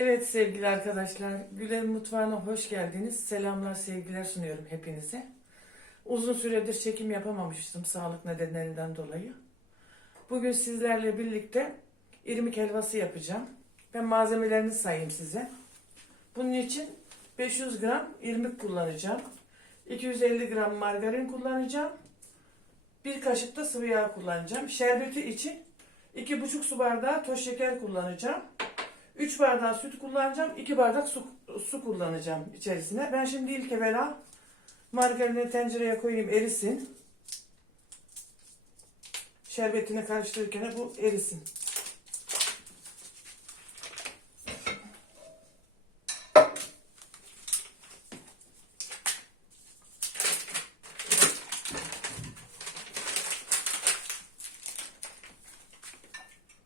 Evet sevgili arkadaşlar, Güler Mutfağı'na hoş geldiniz. Selamlar, sevgiler sunuyorum hepinize. Uzun süredir çekim yapamamıştım sağlık nedenlerinden dolayı. Bugün sizlerle birlikte irmik helvası yapacağım. Ben malzemelerini sayayım size. Bunun için 500 gram irmik kullanacağım. 250 gram margarin kullanacağım. Bir kaşık da sıvı yağ kullanacağım. Şerbeti için 2,5 su bardağı toz şeker kullanacağım. 3 bardağı süt kullanacağım. 2 bardak su, su kullanacağım içerisine. Ben şimdi ilk evvela margarini tencereye koyayım erisin. Şerbetini karıştırırken bu erisin.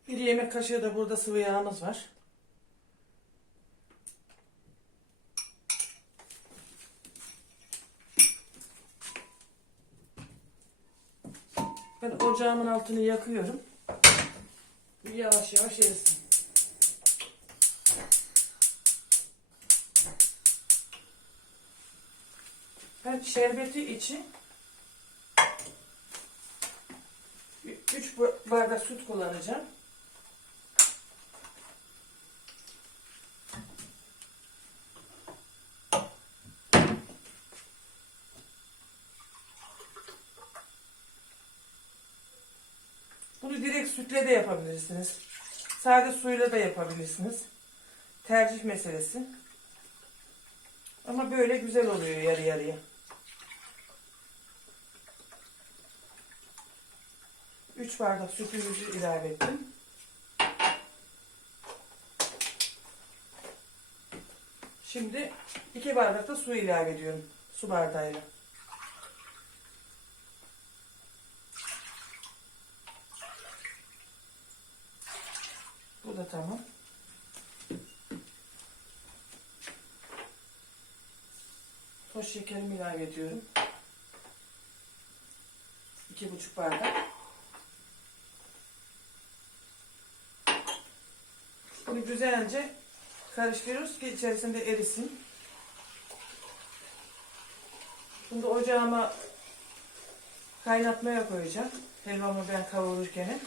Bir yemek kaşığı da burada sıvı yağımız var. Ben ocağımın altını yakıyorum. Yavaş yavaş erisin. Ben şerbeti için 3 bardak süt kullanacağım. Bunu sütle de yapabilirsiniz. Sade suyla da yapabilirsiniz. Tercih meselesi. Ama böyle güzel oluyor yarı yarıya. 3 bardak sütümüzü ilave ettim. Şimdi 2 bardak da su ilave ediyorum. Su bardağıyla. Tamam. Toz şekerimi ilave ediyorum. İki buçuk bardak. Bunu güzelce karıştırıyoruz ki içerisinde erisin. Da ocağıma kaynatmaya koyacağım. Helvamı ben kavururken.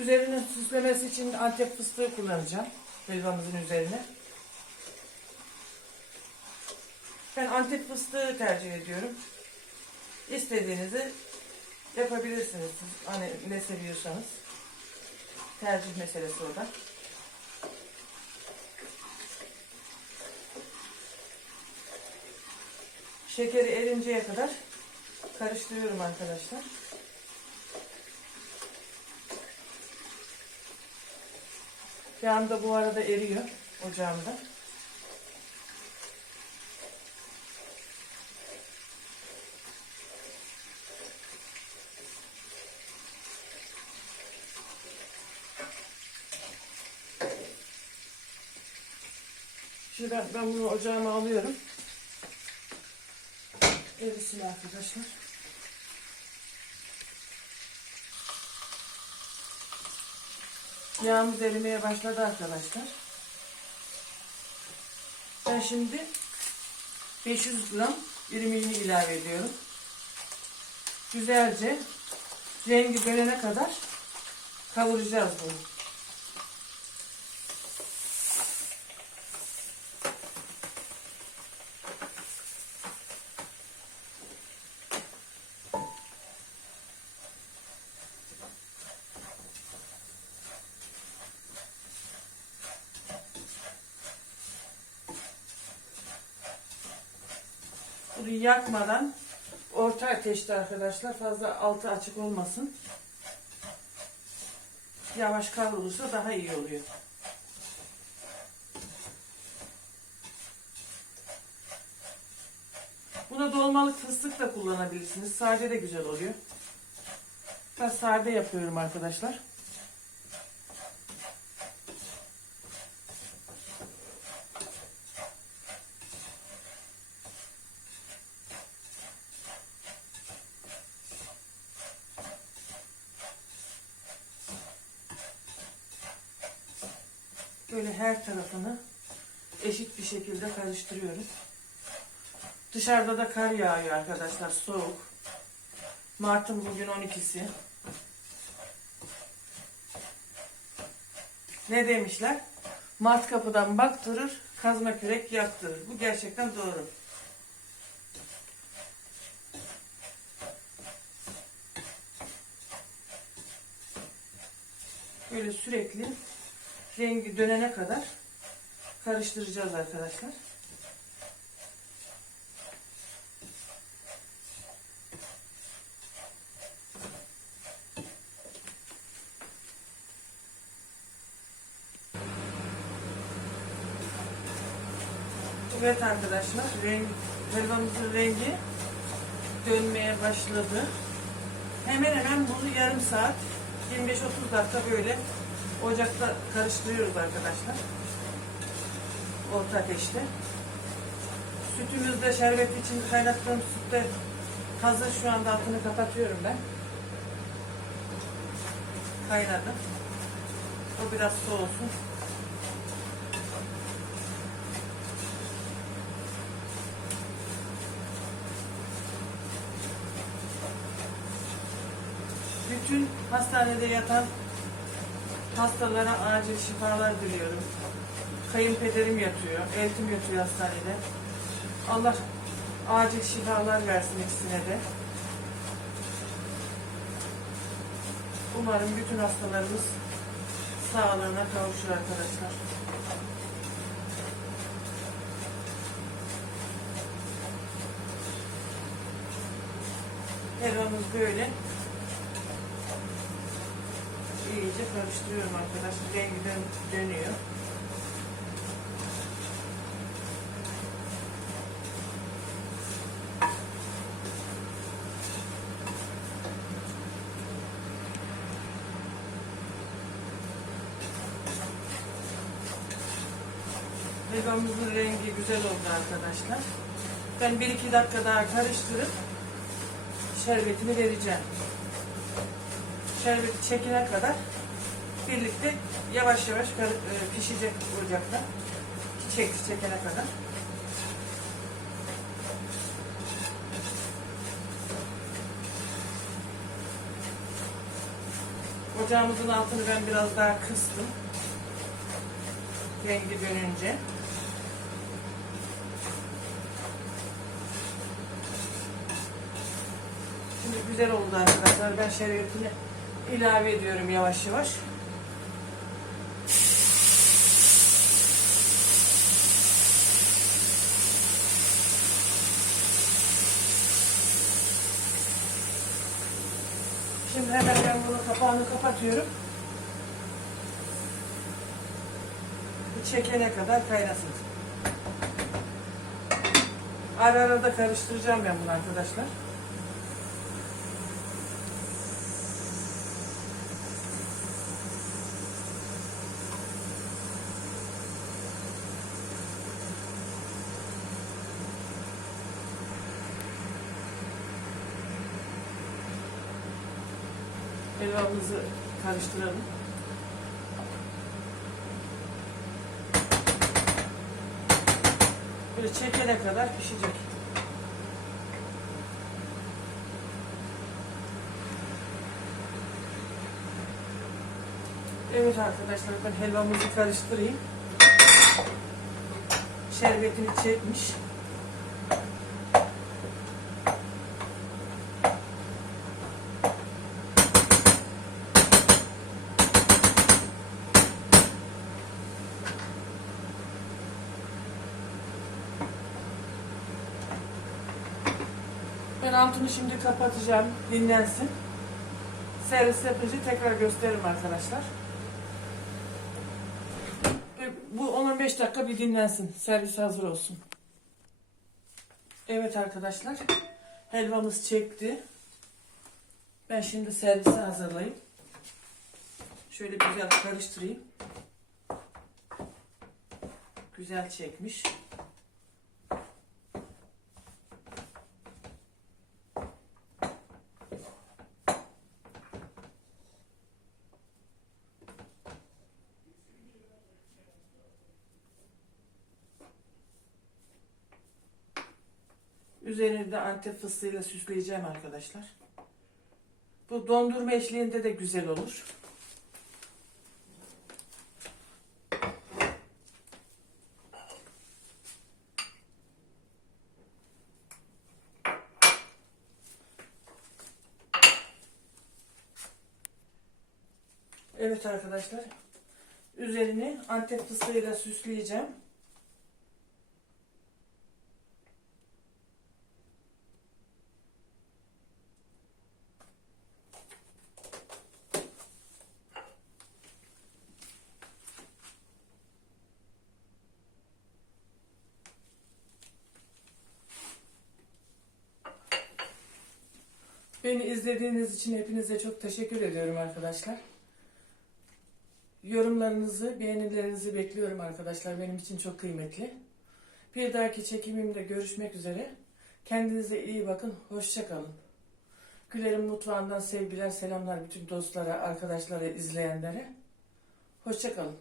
Üzerinin süslemesi için antep fıstığı kullanacağım. Helvamızın üzerine. Ben antep fıstığı tercih ediyorum. İstediğinizi yapabilirsiniz. Siz Hani ne seviyorsanız. Tercih meselesi o. Şekeri erinceye kadar karıştırıyorum arkadaşlar. Yağım da bu arada eriyor ocağımda. Şimdi ben, ben bunu ocağıma alıyorum. Erisin arkadaşlar. Yağımız erimeye başladı arkadaşlar. Ben şimdi 500 gram irmiğini ilave ediyorum. Güzelce rengi dönene kadar kavuracağız bunu. Yakmadan orta ateşte arkadaşlar fazla altı açık olmasın. Yavaş kavrulursa daha iyi oluyor. Buna dolmalık fıstık da kullanabilirsiniz. Sade de güzel oluyor. Ben sade yapıyorum arkadaşlar. Böyle her tarafını eşit bir şekilde karıştırıyorum. Dışarıda da kar yağıyor arkadaşlar. Soğuk. Mart'ın bugün 12'si. Ne demişler? Mart kapıdan baktırır, kazma kürek yaktırır. Bu gerçekten doğru. Böyle sürekli rengi dönene kadar karıştıracağız arkadaşlar. Evet arkadaşlar, renk, helvamızın rengi dönmeye başladı. Hemen hemen bunu yarım saat, 25-30 dakika böyle ocakta karıştırıyoruz arkadaşlar. Orta ateşte. Sütümüz de şerbet için kaynattığım süt de hazır. Şu anda altını kapatıyorum ben. Kaynadı. O biraz soğusun. bütün hastanede yatan hastalara acil şifalar diliyorum. Kayınpederim yatıyor, eltim yatıyor hastanede. Allah acil şifalar versin ikisine de. Umarım bütün hastalarımız sağlığına kavuşur arkadaşlar. Helvamız böyle iyice karıştırıyorum arkadaşlar. Rengi dön dönüyor. Helvamızın rengi güzel oldu arkadaşlar. Ben 1-2 dakika daha karıştırıp şerbetini vereceğim şerbeti çekene kadar birlikte yavaş yavaş e, pişecek ocakta. Çiçek çekene kadar. Ocağımızın altını ben biraz daha kıstım. Rengi dönünce. Şimdi güzel oldu arkadaşlar. Ben şerbetini ilave ediyorum yavaş yavaş. Şimdi hemen ben bunu kapağını kapatıyorum. Bir çekene kadar kaynasın. Ara ara karıştıracağım ben bunu arkadaşlar. Helvamızı karıştıralım. Böyle çekene kadar pişecek. Evet arkadaşlar ben helvamızı karıştırayım. Şerbetini çekmiş. Ben altını şimdi kapatacağım. Dinlensin. Servis yapınca tekrar gösteririm arkadaşlar. Ve bu 10-15 dakika bir dinlensin. Servis hazır olsun. Evet arkadaşlar. Helvamız çekti. Ben şimdi servise hazırlayayım. Şöyle güzel karıştırayım. Güzel çekmiş. Üzerini de antep fıstığıyla süsleyeceğim arkadaşlar. Bu dondurma eşliğinde de güzel olur. Evet arkadaşlar. Üzerini antep fıstığıyla süsleyeceğim. Beni izlediğiniz için hepinize çok teşekkür ediyorum arkadaşlar. Yorumlarınızı, beğenilerinizi bekliyorum arkadaşlar. Benim için çok kıymetli. Bir dahaki çekimimde görüşmek üzere. Kendinize iyi bakın. Hoşça kalın. Gülerim Mutfağı'ndan sevgiler, selamlar bütün dostlara, arkadaşlara, izleyenlere. Hoşça kalın.